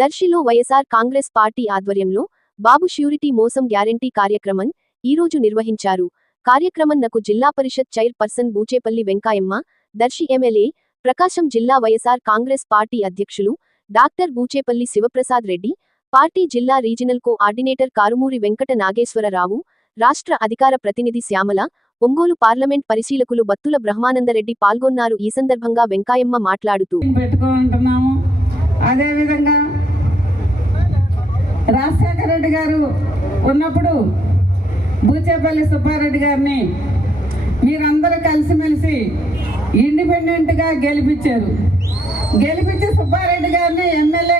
దర్శిలో YSR Congress party ఆధ్వర్యంలో బాబు surety మోసం guarantee కార్యక్రమం ఈరోజు నిర్వహించారు. కార్యక్రమంనకు Zilla Parishad chairperson Bucheppalli Venkayamma Darsi MLA Prakasam జిల్లా వైఎస్ఆర్ కాంగ్రెస్ పార్టీ అధ్యక్షులు డాక్టర్ బూచేపల్లి శివప్రసాద్ రెడ్డి పార్టీ జిల్లా రీజనల్ కోఆర్డినేటర్ కారుమూరి వెంకట నాగేశ్వరరావు రాష్ట్ర అధికార ప్రతినిధి శ్యామల ఒంగోలు పార్లమెంట్ పరిశీలకులు బత్తుల బ్రహ్మానందరెడ్డి పాల్గొన్నారు. ఈ సందర్భంగా వెంకాయమ్మ మాట్లాడుతూ అదేవిధంగా రాజశేఖర రెడ్డి గారు ఉన్నప్పుడు బూచేపల్లి సుబ్బారెడ్డి గారిని మీరందరూ కలిసిమెలిసి ఇండిపెండెంట్గా గెలిపించారు. గెలిపించి సుబ్బారెడ్డి గారిని ఎమ్మెల్యే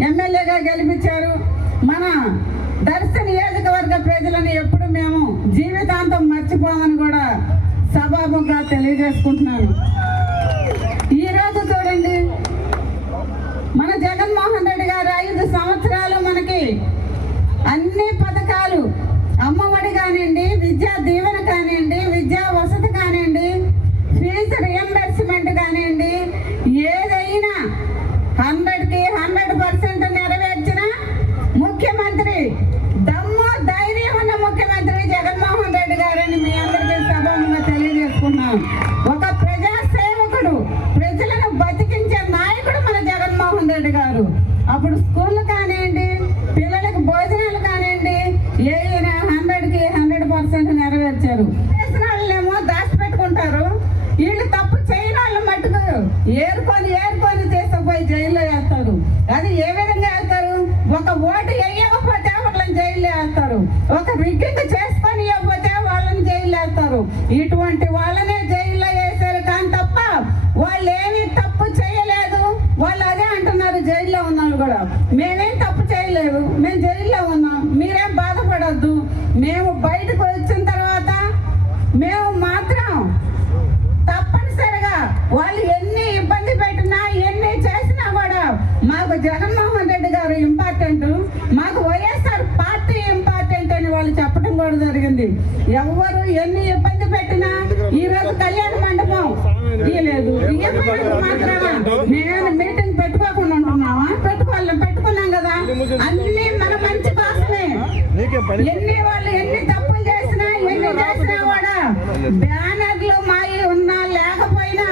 ఎమ్మెల్యేగా గెలిపించారు. మన దర్శ నియోజకవర్గ ప్రజలను ఎప్పుడు మేము జీవితాంతం మర్చిపోమని కూడా సభాముఖంగా తెలియజేసుకుంటున్నాను. ఒక ప్రజాసేవకుడు ప్రజలను బతికించే నాయకుడు మన జగన్మోహన్ రెడ్డి గారు. అప్పుడు స్కూళ్ళు కానివ్వండి పిల్లలకు భోజనాలు కానివ్వండి ఏ హండ్రెడ్కి హండ్రెడ్ పర్సెంట్ నెరవేర్చారు. చేసిన వాళ్ళేమో దాచిపెట్టుకుంటారు. వీళ్ళు తప్పు చేయని వాళ్ళు మట్టుకు ఏరుకొని ఏరుకొని తీసుకుపోయి జైల్లో వేస్తారు. అది ఏ విధంగా వేస్తారు? ఒక ఓటు వేయకపోతే వాళ్ళని జైల్లో వేస్తారు? ఒక రిగ్గింగ్ చేస్తారు చేశారు ఇటువంటి వాళ్ళనే జైల్లో వేశారు కానీ తప్ప వాళ్ళు ఏమీ తప్పు చేయలేదు. వాళ్ళు అదే అంటున్నారు జైల్లో ఉన్నాను కూడా. మేమేం తప్పు చేయలేదు. మేము జైల్లో ఉన్నాం. మీరేం బాధపడొద్దు. మేము బయటకు వచ్చిన తర్వాత మేము మాత్రం తప్పనిసరిగా వాళ్ళు ఎన్ని ఇబ్బంది పెట్టినా ఎన్ని చేసినా కూడా మాకు జగన్మోహన్ రెడ్డి గారు ఇంపార్టెంట్ మాకు వైఎస్ పార్టీ ఇంపార్టెంట్ అని వాళ్ళు చెప్పడం జరిగింది ఎవరు ఎన్ని ఇబ్బంది పెట్టినా ఈ రోజు కళ్యాణ మండపం ఇయ్యలేదు నేను మీటింగ్ పెట్టుకోకుండా ఉంటున్నామా పెట్టుకోవాలి పెట్టుకున్నాం కదా. అన్ని మన మంచి కోసమే. ఎన్ని వాళ్ళు ఎన్ని తప్పులు చేసినా ఎన్ని చేసినా కూడా బ్యానర్లు మాయి ఉన్నా లేకపోయినా